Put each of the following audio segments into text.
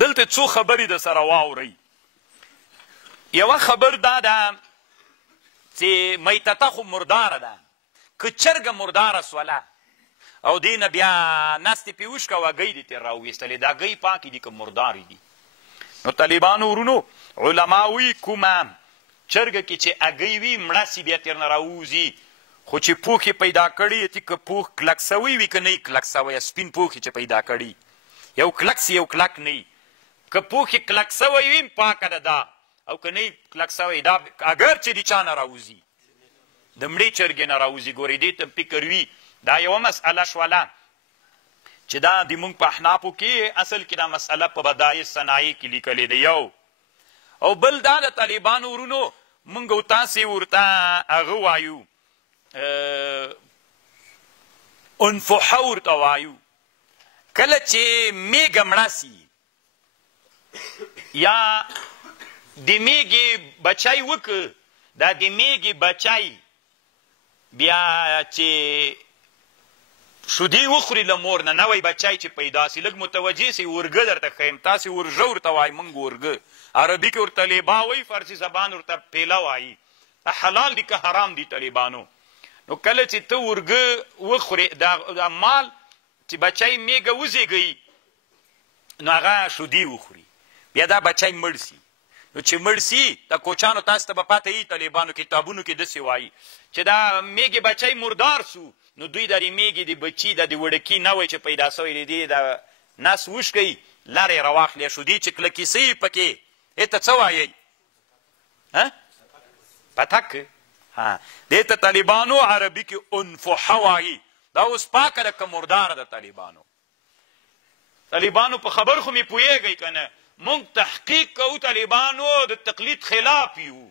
دلته څو خبرې د سره واورئ. یوه خبر دا ده چې میتته خو مرداره ده، که چرګه مرداره سوله او دې نه بیا نستې پې وشکه هګۍ دې ترې راوویستلې، دا هګۍ پاکې دي که مردارې دي. نو طالبانو ورونو علما وایي کومه چرګه کې چې هګۍ وي مړه سي بیا ترې نه راووځي، خو چې پوښ یې پیدا کړی چې که پوښ کلک سوی وي که نه یې کلک سوی، سپین پوښ چې پیدا کړي یو کلک سي یو کلک نه وي. که پوښ یې کلک سوی وي پاکه ده دا، او که نه یې کلک سوی دا اگر چې د چا نه راوځي د مړې چرګې نه راوځي. ګورې دې ته فکر وي. دا یوه مسئله شوله چې دا د مونږ په احنافو کې اصل کې دا مسئله په بدایع صنایع کې لیکلې ده یو. او بل دا د طالبانو ورونو مونږ او تاسې ورته هغه وایو انفحه ورته وایو. کله چې میږه مړه سي یا د میږې بچی وکړه، دا د میږې بچی بیا چې شودې وخوري له مور نه، نوی بچی چې پیدا سي لږ متوجه سي ورږه درته ښیم. تاسې ورژه ورته وایي، موږ ورږه عربي کې ورته لیبا وایي، فارسي زبان ورته پیله وایي. حلال دي که حرام دي طالبانو. نو کله چې ته ورږه وخورې دا مال چې بچی میږه وزېږوي نو هغه شودې وخوري، بیا دا بچی مړ سي. نو چې مړ سي د کوچانو تاسو ته به پاته یي طالبانو کتابونو کې داسې وایي چې دا میږې بچی مردار سو، نو دوی د میږې د بچي د وړکي نوی چې پیدا سوی دی د نس وشکوي لارې یې راواخلې شودې چې کلکې سوي پکې ته څه وایئ؟ پتک. دې ته طالبانو عربي کې انفحه وایي. دا اوس پاکه ده که مرداره ده طالبانو. طالبانو په خبر خو مې پوهېږئ که نه، مونږ تحقیق کوو طالبانو د تقلید خلاف یو.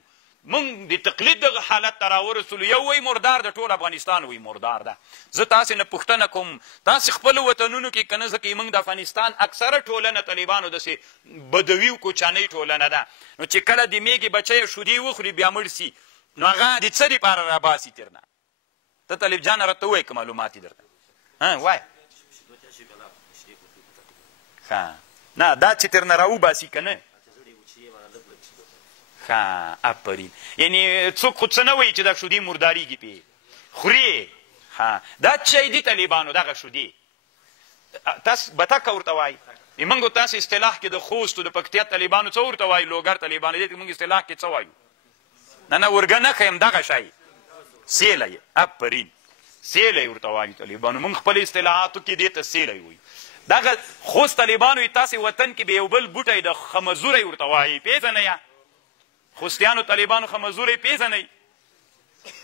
مونږ د تقلید دغه حالت ته راورسولو. یو وایي مردار ده، ټول افغانستان وایي مردار ده. زه تاسې نه پوښتنه کوم، تاسې خپلو وطنونو کې که نه ځکه مونږ د افغانستان اکثره ټولنه طالبانو داسې بدوي او کوچنۍ ټولنه ده، نو چې کله د میږې بچی شودې وخوري بیا مړ سي نو هغه د څه دپاره راباسي ترنه؟ ته طالب جانه راته ووایه که معلومات یې درته وایه. نه دا چې ترنه راوباسي که نه آفرین. یعنی څوک خو څه نه وایي چې دا شودې مردارېږي پې خوري. دا څه شی دي طالبانو دغه شودې؟ تاسو بتکه ورته وایي. موږ تاسې اصطلاح کې د خوست او د پکتیا طالبانو څه ورته وایي؟ لوګر طالبانو. دې ته موږ اصطلاح کې څه وایو؟ نه ورږه نه ښیم دغه شی سیلی. آفرین، سیلی ورته وایي طالبانو. موږ خپل اصطلاحاتو کې دې ته سیلی وایو. دغه خوست طالبانو یې تاسې وطن کې به یو بل بوټی د خمزوری ورته وایي، پېژنئ؟ خوستیانو طالبانو خمزوری پېژنئ؟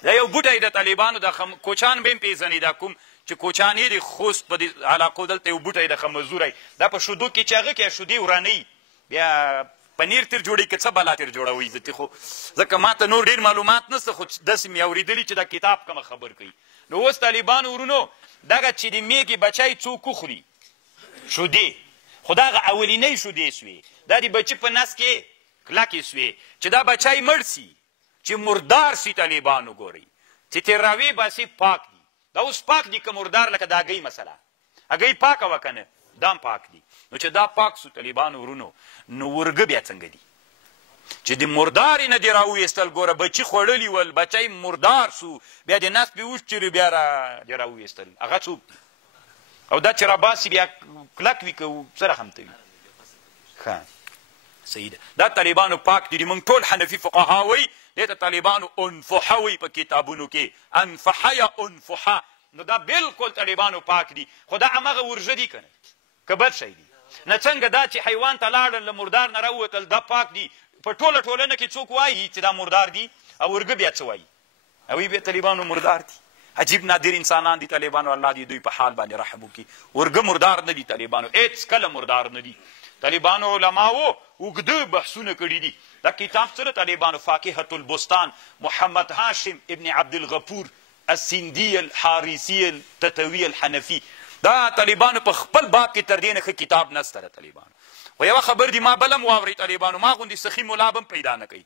دا یو بوټی د طالبانو د کوچان به هم پېژنئ. دا کوم چې کوچان یې د خوست په دې علاقو دلته یو بوټی د خمزوری، دا په شودو کې چې هغه کې شودې ورانوي بیا پنیر تر جوړوي که څه بلا تر جوړوي. زه خو ځکه ما ته نور ډېر معلومات نشته، خو داسې مې اورېدلي چې دا کتاب کومه خبر کوي. نو اوس طالبانو ورونو دغه چې د میږې بچی څوک وخوري شودې، خو دا هغه اولینۍ شودې سوې، دا د بچي په نس کې کلکې سوې چې دا بچی مړ سي چې مردار سي. طالبانو ګورئ چې ترې راوې باسي پاک دي. دا اوس پاک دي که مردار؟ لکه د هګۍ مسله، هګۍ پاکه وه که نه؟ دا هم پاک دي. نو چې دا پاک سو طالبانو ورونو نو ورږه بیا څنګه دي چې د مردارې نه دې راوویستل؟ ګوره بچي خوړلي ول، بچی مردار سو، بیا د نس پې وچري بیا دې راوویستل، هغه څوک دي؟ او دا چې راباسي بیا کلک وي که څه رقم ته وي؟ صحیح ده. دا طالبانو پاک دي. موږ ټول حنفي فقها وایي دې ته طالبانو انفحه وایي په کتابونو کې، انفحه یا انفحه. نو دا بلکل طالبانو پاک دي. خو دا همغه ورژه دي که نه؟ که بد شی دي؟ نه څنګه دا چې حیوان ته لاړل له مردار نه راووتل دا پاک دي؟ په ټوله ټولنه کې څوک وایي چې دا مردار دي؟ او ورږه بیا څه وایي؟ هغوی بیا طالبانو مردار دي. عجیب نادر انسانان دي طالبانو. الله دې دوی په حال باندې رحم وکړي. ورږه مردار نه دي طالبانو، هېڅ کله مردار نه دي. طالبانو علماو اوږده بحثونه کړي دي. دا کتاب څه د طالبانو؟ فاکهة البستان، محمد هاشم ابن عبدالغفور السندي الحارثي التتوي الحنفي. دا طالبانو په خپل باب کې تر دې نه ښه کتاب نسته د طالبانو. خو یوه خبر دي ما بل هم واورئ طالبانو، ما غوندې سخي ملا به هم پیدا نه کوي.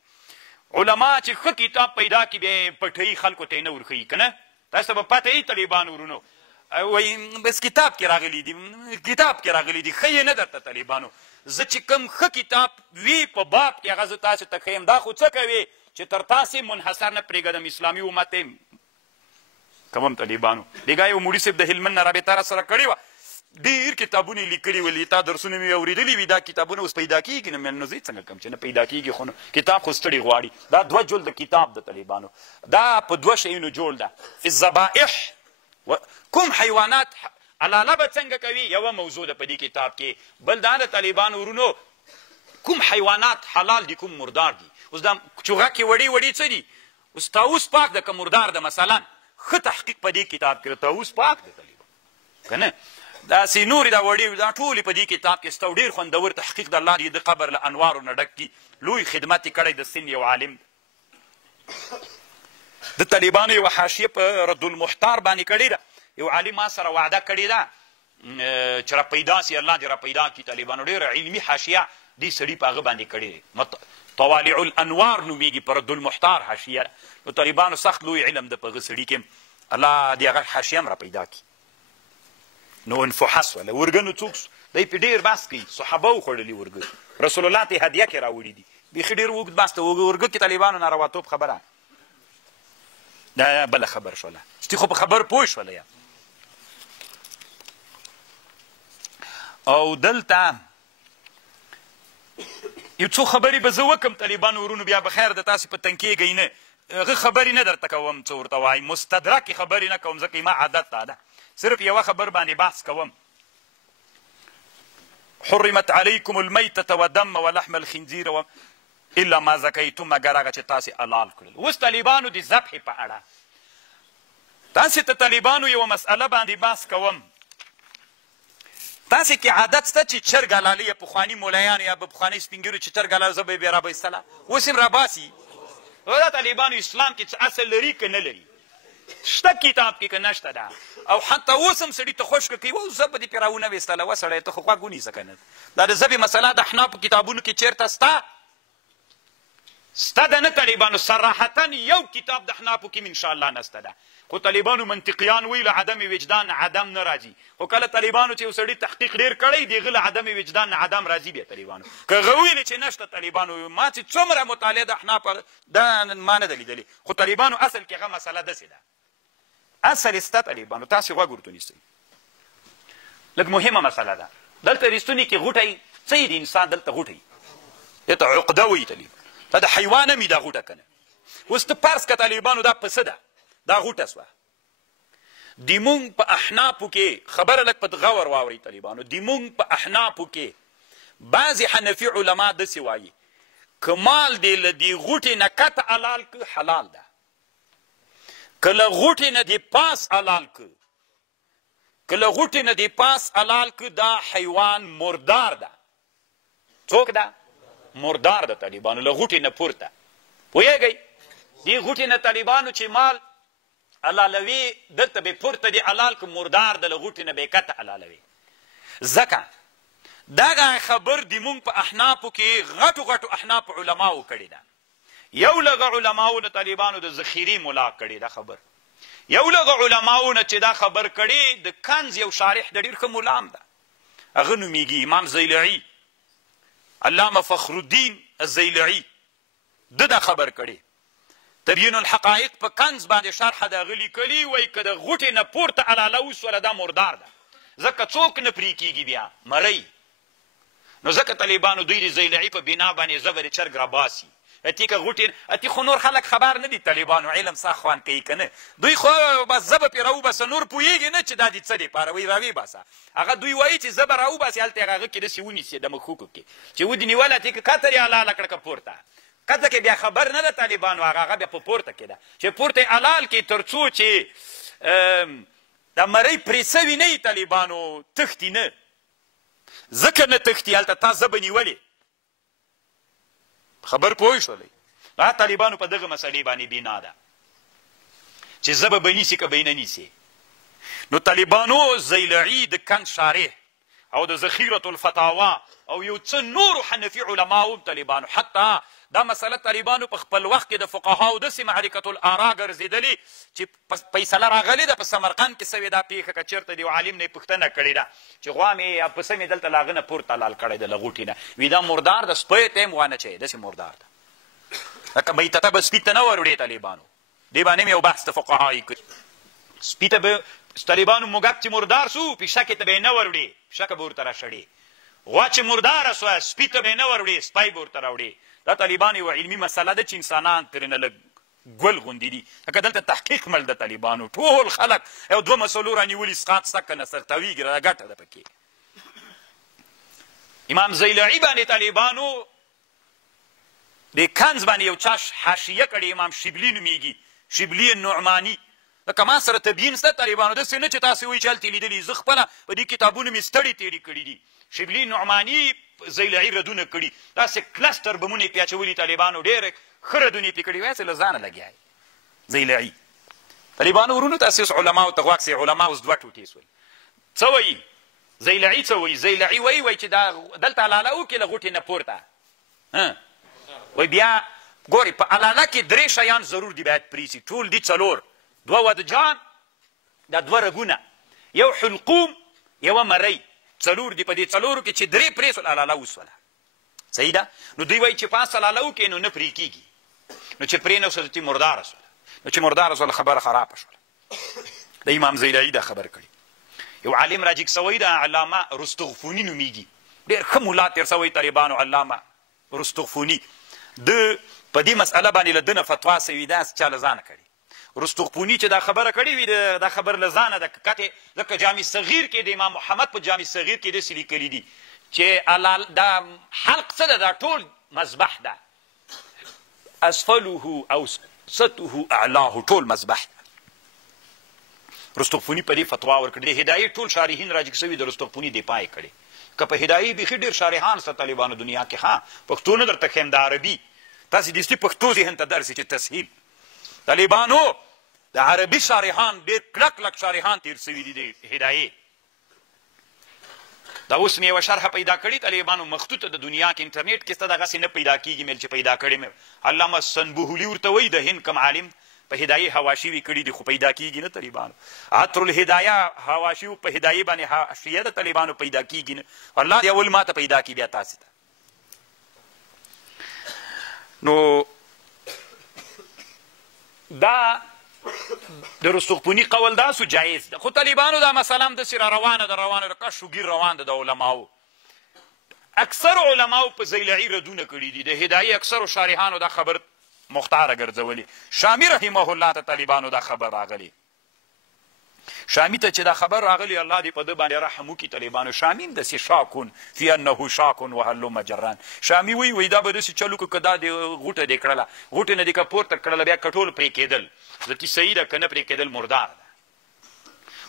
علما چې ښه کتاب پیدا کړي بیا یې پټوي، خلکو ته یې نه ورښیي که نه؟ تاسو ته به پته یي طالبانو ورونو وایي بس کتاب کې راغلی دي کتاب کې راغلی دي ښه یې نه درته طالبانو زه چې کوم ښه کتاب وي په باب کې هغه زه تاسو ته ښیم دا خو څه کوي چې تر تاسې منحصر نه پرېږدم اسلامي امت کوم طالبانو دیګا یو مولي صاحب د هلمند نه رابطه را سره کړې وه ډېر کتابونه یې لیکلي ول تا درسونه مې اورېدلي وي دا کتابونه اوس پیدا کېږي نو زه څنګه کوم چې نه پیدا کېږي خو کتاب خو ستړي غواړي دا 2 جلد کتاب د طالبانو دا په 2 شیونو جوړ ده فی الذبائح کوم حیوانات علاله به څنګه کوي یوه موضوع ده په دې کتاب کې بل دا د طالبانو ورونو کوم حیوانات حلال دي کوم مردار دي اوس دا چوغه کې وړې وړې څه دي اوس طاووس پاک ده که مردار ده مثلا ښه تحقیق په دې کتاب کې طاووس پاک ده طالبان که نه داسې نورې دا وړې دا ټولې په دې کتاب کې سته او ډېر خوندور تحقیق د الله د قبر له انوارو نه ډک دي لوی خدمت یې کړی د سن یو عالم د طالبانو یوه حاشیه په رد المحتار باندې کړې ده یو عالم ما سره وعده کړې ده چې را پیدا سي الله دې را پیدا کړي طالبانو ډېره علمي حاشیه دې سړي په هغه باندې کړې ده طوالع الانوار نومیږي په رد المحتار حاشیه نو طالبانو سخت لوی علم ده په هغه سړي کې الله دې هغه حاشیه هم را پیدا کړي نو انفحص ولا ورګنو څوک دی په ډېر بحث کوي صحابه وخوړلي ورګه رسول الله ته هدیه کې راوړي دي بیخي ډېر اوږد بحث ته ورګه کې طالبانو نارواطوب خبره دا بله خبر شوله چې خو په خبر پوه شوله یا او دلته یو څو خبرې به زه وکړم طالبانو ورونو بیا به خیر د تاسې په تنګ کېږئ نه هغه خبرې نه درته کوم څه ورته وایي مستدرکې خبرې نه کوم ځکه ما عادت دا ده صرف یوه خبر باندې بحث کوم حرمت علیکم المیتة والدم ولحم الخنزیر الا ما زکیتم مګر هغه چې تاسې حلال کړل اوس طالبانو د ذبحې په اړه تاسې ته طالبانو یوه مسئله باندې بحث کوم تاسې کې عادت شته چې چرګ حلالي یا پخواني مولایان یا به پخواني سپین ګیرو چې چرګ حلال زه به یې بیا رابایستله اوس هم راباسي دا طالبانو اسلام کې څه اصل لري که نه لري شته کتاب کې که نشته ده او حتی اوس هم سړي ته خوشکه کوي و زه به دې پرې راونه ویستله و سړی ته خو غوږ ونیسه که نه دا د ژبې مسله د احنافو کتابونو کې چېرته سته سته ده نه طالبانو صراحتا یو کتاب د احنافو کې انشاءالله نسته ده خو طالبانو منطقیان وایي له عدم وجدان عدم نه راځي خو کله طالبانو چې یو سړي تحقیق ډېر کړی د هغه له عدم وجدان نه عدم راځي بیا طالبانو که هغه ویلې چې نشته طالبانو ما چې څومره مطالعه د احناف دا ما نه ده لیدلې خو طالبانو اصل کې هغه مسله داسې ده اصل سته طالبانو تاسې غوږ ورته ونیسئ لږ مهمه مسله ده دلته رښتونې کې غوټی څه یې د انسان دلته غوټی دې ته عقده وایي طالبان دا د حیوان هم دا غوټه که نه اوس ته فرض که طالبانو دا پسه ده دا غوټه سوه د مونږ په احنافو کې خبره لږ په غور واورئ طالبانو د مونږ په احنافو کې بعضې حنفي علما داسې وایي که مال دې له دې غوټې نه کته حلال که حلال ده که له غوټې نه دې پاس حلال که که له غوټې نه دې پاس حلال که دا حیوان مردار ده څوک ده مردار ده طالبانو له غوټې نه پورته پوهېږئ دې غوټې نه طالبانو چې مال حلالوي دلته به پورته دې حلال که مردار ده له غوټې نه به یې کته حلالوي ځکه دغه خبر د مونږ په احنافو کې غټو غټو احنافو علماو کړې ده یو لږه علماو د طالبانو د ذخیري ملا کړې ده خبر یو لږه علماو نه چې دا خبر کړې د کنز یو شارح د ډېر ښه ملا هم ده هغه نومیږي امام زیلعي علامه فخر الدین الزیلعي ده دا خبر کړې تبیین الحقایق په کنز باندې شرحه د هغه لیکلي وایي که د غوټې نه پورته حلاله وسوله دا مردار ده ځکه څوک نه پرې کېږي بیا مرئ نو ځکه طالبانو دوی د زیلعي په بنا باندې زبر چرګ راباسي اتي که غوټې اتي خو نور خلک خبر نه دي طالبانو علم سا خوان کوي که نه دوی خو بس زه به پرې راوباسه نور پوهېږي نه چې دا د څه دپاره وایي راویباسه هغه دوی وایي چې زه به راوباسې هلته یې هغه کې داسې ونیسي د مخوکو کې چې ودې نیوله اتي که کتر یې حلاله کړه که پورته کته کې بیا خبر نه ده طالبانو هغه بیا په پورته کې ده چې پورته یې حلال کړي تر څو چې دا مرۍ پرې سوي نه وي طالبانو تښتي نه ځکه نه تښتي هلته تا زه به نیولې خبر پوه شولئ دا طالبانو په دغه مسلې باندې بنا ده چې زه به نیسي که به یې نه نیسي نو طالبانو زیلعي د کند شارح او د ذخیرة الفتاوا او یو څه نورو حنفي علماو هم طالبانو حتی دا مسله طالبانو په خپل وخت کې د فقهاو داسې معرکة الآرا ګرځېدلې چې فیصله راغلې ده په سمرقند کې سوې دا پیښه که چېرته د یو عالم نه یې پوښتنه کړې ده چې غوا مې یا پسه مې دلته له هغه نه پورته لال کړی ده له غوټې نه وي دا مردار ده سپی ته یې وانه چوي داسې مردار ده لکه بیتته به سپي ته نه ور وړې طالبانو دې باندې مې یو بحث د فقهایي کړي سپي ته به طالبانو موږک چې مردار سو پیشکې ته به یې نه ور وړې پیشکه به ورته راشړې غوا چې مرداره سوه سپي ته به یې نه ور وړې سپی به ورته راوړې دا طالبان یو علمي مسله ده چې انسانان ترېنه لږ ګل غوندې دي لکه دلته تحقیق مل د طالبانو ټول خلک یو دوه مسلو رانیولي سقاط سکه نسرتویږي را ګټه ده پکې امام زیلعي باندې طالبانو د کنز باندې یو چا حاشیه کړې امام شبلي نومیږي شبلي نعماني لکه ما سره تبیین شته طالبانو داسې نه چې تاسې وایي چې هلته لیدلي زه خپله په دې کتابونو مې ستړي تېرې کړي دي شبلي نعماني زیلعي ردونه کړي داسې کلستر بمونه یې پې اچولي طالبانو ډېر ښه ردونه یې پې کړي وایسې له ځانه لګیا زیلعي طالبانو ورونو تاسې اوس علماو ته غواږ سئ علما اوس دوه ټوټې سول څه وایي زیلعي څه وایي زیلعي وایي چې دا دلته علاله وکړي له غوټې نه پورته وایي بیا ګورئ په علاله کې درې شیان ضرور دي باید پرې سي ټول دي څلور دوه ودجان دا دوه رګونه یو حلقوم یوه مرۍ څلور دي په دې څلورو کې چې درې پرې سول علاله وسوله صحیح ده نو دوی وایي چې پاس علاله وکړې نو نه پرې کېږي نو چې پرې نه سوله چې مرداره سوله نو چې مرداره سوله خبره خرابه شوله د امام زیلعي دا خبر کړي یو عالم راجګ سوی ده علامه رستغفوني نومیږي ډېر ښه ملا تېر سوی طالبانو علامه رستغفوني د په دې مسئله باندې له ده نه فتوا سوي ده چا له ځانه کړي رستغفوني چې دا خبره کړې وي دا خبر له ځانه ده کتې ځکه جامع صغیر کې د امام محمد په جامع صغیر کې داسې لیکلي دي چې دا حلق څه ده دا ټول مذبح ده اسفله اوسطه اعلاه ټول مذبح ده رستغفوني په دې فتوا ورکړې د هدایې ټول شارحین راجګ سوي د رستغفوني دفاع یې کړې که په هدایې بیخي ډېر شارحان سته طالبانو دنیا کې ها پښتو نه درته ښیم د عربي تاسې دستي پښتو ذهن ته درسي چې تسهیل طالبانو د عربي شارحان ډېر کلک کلک شارحان تېر سوي دي د هدایې دا اوس مې یوه شرحه پیدا کړې طالبانو مخطوطه د دنیا کې انټرنیټ کې سته دغسې نه پیدا کېږي مېل چې پیدا کړې مې علامه سنبوهلي ورته وایي د هند کم عالم په هدایې حواشي کړي دي خو پیدا کېږي نه طالبانو عطر الهدایه حواشي په هدایې باندې حاشیه د طالبانو پیدا کېږي نه الله دې اول ما ته پیدا کړي بیا تاسې ته نو دا د رستغفوني قول دا سو جایز ده خو طالبانو دا مسله هم داسې را روانه ده روانه ده کش وګیر روان ده د علماو اکثر علماو په زیلعي ردونه کړي دي د هدایې اکثرو شارحانو دا خبر مختاره ګرځولې شامي رحمه الله ته طالبانو دا خبر راغلی شامی ته چې دا خبر راغلی الله دې په ده باندې رحم وکړي طالبانو شامي هم داسې شاکون فی انه شاکون وهلم جران شامي وایي دا به داسې چل وکړو که دا دې غوټه دې کړله غوټې نه دې که پورته کړله بیا کټول پرې کېدل ذاتي صحیح ده که نه پرې کېدل مردار ده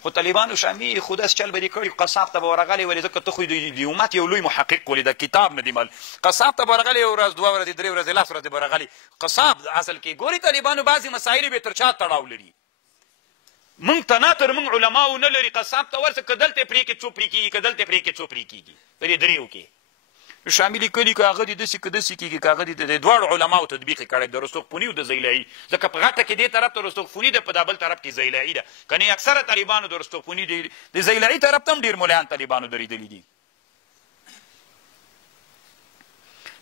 خو طالبانو شامي خو داسې چل به دې کړي قصاب ته به ورغلی ولې ځکه ته خو د امت یو لوی محقق ولې د کتاب نه دي مال قصاب ته به ورغلی یو ورځ دوه ورځې درې ورځې لس ورځې به ورغلی قصاب اصل کې ګوري طالبانو بعضې مسایل یې به تر چا تړاو لري مونږ ته نه تر مونږ علماو نه لري قصاب ته ورسه که دلته پرې کې څو پرې کېږي که دلته پرې کې څو پرې کېږي په دې دریو کې شامل لیکلي که هغه دې داسې که داسې کېږي که هغه دې د دواړو علماو تطبیق یې کړی د رستغفوني او د زیلعي ځکه په غټه کې دې طرف ته رستغفوني ده په دا بل طرف کې زیلعي ده که نه اکثره طالبانو د رستغفوني د زیلعي طرف ته هم ډېر ملیان طالبانو درېدلي دي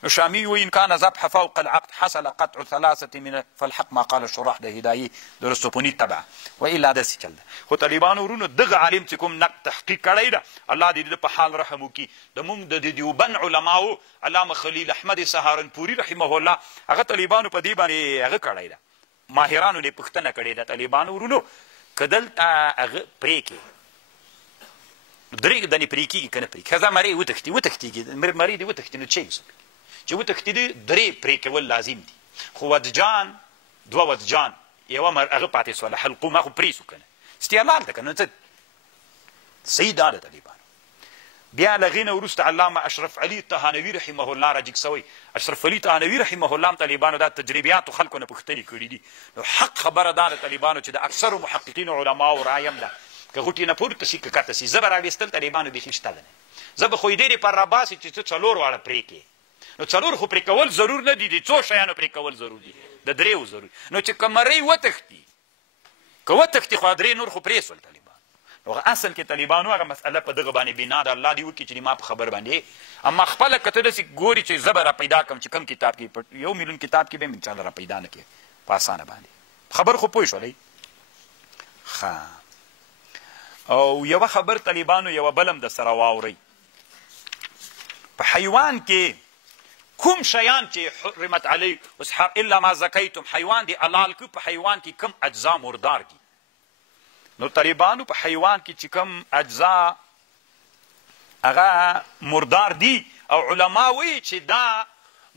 شامي وإن كان ذبح فوق العقد حصل قطع ثلاثة من فالحق ما قال الشراح ده هداية د رستغفوني تبع وإلا داسې چل ده خو طالبانو ورونو دغه عالم چې کوم نقد تحقیق کړی ده الله دې د په حال رحم وکړي د مونږ د دیوبند علماو علامه خلیل احمد سهارنپوري رحمه الله هغه طالبانو په دې باندې هغه کړی ده ماهرانو یې پوښتنه کړې ده طالبانو ورونو که دلته هغه پرې کړي درې دنې پرې کېږي که نه پرې ښځه مرۍ وتښتېږي مرۍ دې وتښتي نو څه چې وتښتېدي درې پرې کول لازم دي خو ودجان دوه ودجان یوه هغه پاتې سوله حلقوم هغه پرې سو که نه استعمال ده که نه څه صحیح دا ده طالبانو بیا له هغې نه وروسته علامه اشرف علي طهانوي رحمه الله راجګ سوی اشرف علي طهانوي رحمه الله هم طالبانو دا تجربیاتو خلکو نه پوښتنې کړي دي نو حق خبره دا ده طالبانو چې د اکثرو محققینو علماو رایه هم ده که غوټې نه پورته شي که کته شي زه به راویستل طالبانو بیخي شته ده زه به خو یې دې دپاره راباسې چې ته 4 واړه پرې کړې نو 4 خو پرې کول ضرور نه دي د 2 شیانو پرې کول ضرور دي د 3 ضرور نو چې که مرۍ وتښتي که وتښتي خو 3 نور خو پرې سول طالبان نو اصل کې طالبانو هغه مسئله په دغه باندې بنا د الله دې وکړي چې ما په خبر باندې اما خپله که ته داسې ګوري چې زه به را پیدا کړم چې کوم کتاب کې 1 میلیون کتاب کې به م انشاءالله را پیدا نه کړې په اسانه باندې خبر خو پوه شولئ ښه او یوه خبر طالبانو یوه بلم د سره واورئ په حیوان کې کوم شیان چې حرمت علی الا ما زکیتم حیوان دی حلال کو په حیوان کې کم اجزا مردار دي نو طالبانو په حیوان کې چې کم اجزا هغه مردار دي او علما وایي چې دا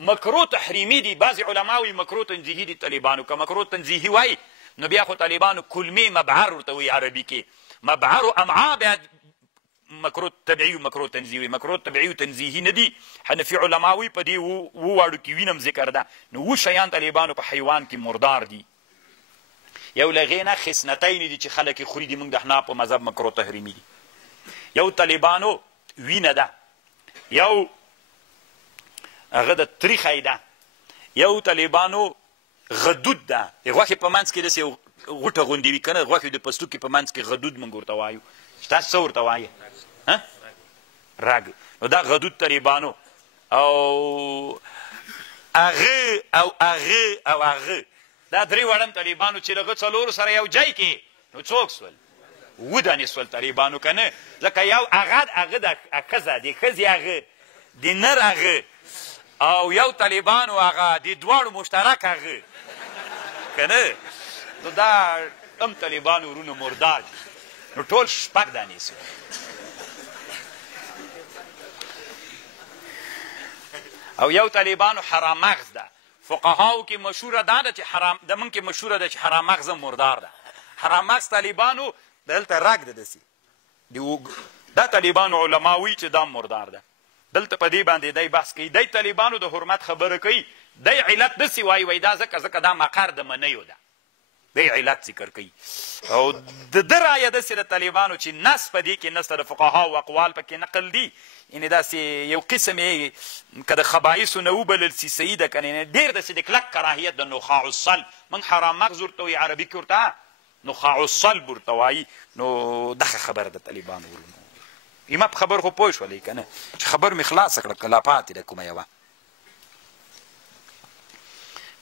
مکروه تحریمي دي بعضې علما وایي مکروه تنزیهي دي طالبانو که مکروه تنزیهي وایي نو بیا خو طالبانو کلمې مبعر ورته وایي عربي کې مبعر و امعا بیا مکروه طبیعي و مکروه تنزیهي مکروه طبیعي و تنزیهي نه دي حنفي علما وایي په دې واړو کې وینم ذکر ده نو 7 شیان طالبانو په حیوان کې مردار دي یو له هغې نه خصنتین دي چې خلک یې خوري دي موږ د احناف په مذهب مکروه تحریمي دي یو طالبانو وینه ده یو هغه د تریخی ده یو طالبانو غدود ده د غوښې په منځ کې داسې یو غوټه غوندې وي که نه غوښې د پستوکي په منځ کې غدود موږ ورته وایو تاسو څه ورته وایې رګ نو دا غدود طالبانو او هغه او هغه او هغه دا 3 وړم طالبانو چې دغه 4 سره یو ځای کې نو څوک سول 7 دانې سول طالبانو که نه ځکه یو هغه د ښځه د ښځې هغه د نر هغه او یو طالبانو هغه د دواړو مشترک هغه که نه نو دا هم طالبانو ورونو مردار دي نو ټول 6 دانې سول او یو طالبانو حرام مغز ده فقهاو کې مشهوره دا ده چې حرام د من کې مشهوره ده چې حرام مغز مردار ده حرام مغز طالبانو دلته رګ ده داسې دا طالبانو علما وایي چې دا مردار ده دلته په دې باندې دی بحث کوي دی طالبانو د حرمت خبره کوي دی علت داسې وایي دا ځکه دا مقر د منیو ده دی علت ذکر کوي او د ده رایه داسې د طالبانو چې نس په دې کې نسته د فقهاو اقوال پکې نقل دي یعنې داسې یو قسم یې که د خبایثو نه وبلل سي صحیح ده که نه ډېر داسې د کلک کراهیت د نخاع الصلب موږ حرام مغز ورته وایي عربي کې ورته نخاع الصلب ورته وایي نو دغه خبره د طالبانو ورونو ما په خبر خو پوه شولئ که نه چې خبر مې خلاصه کړه که لا پاتې ده کومه یوه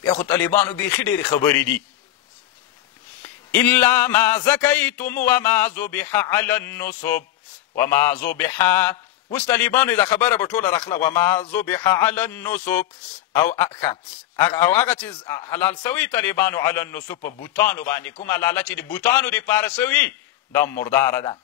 بیا خو طالبانو بیخي ډېرې خبرې دي الا ما زکیتم وما ذبح علی النصب وما ذبح اوس طالبانو دا خبره به ټوله راخله وما ذبح علی النصب او هغه چې حلال سوي طالبانو علی النصب په بوتانو باندې کوم حلاله چې د بوتانو دپاره سوي دا مرداره ده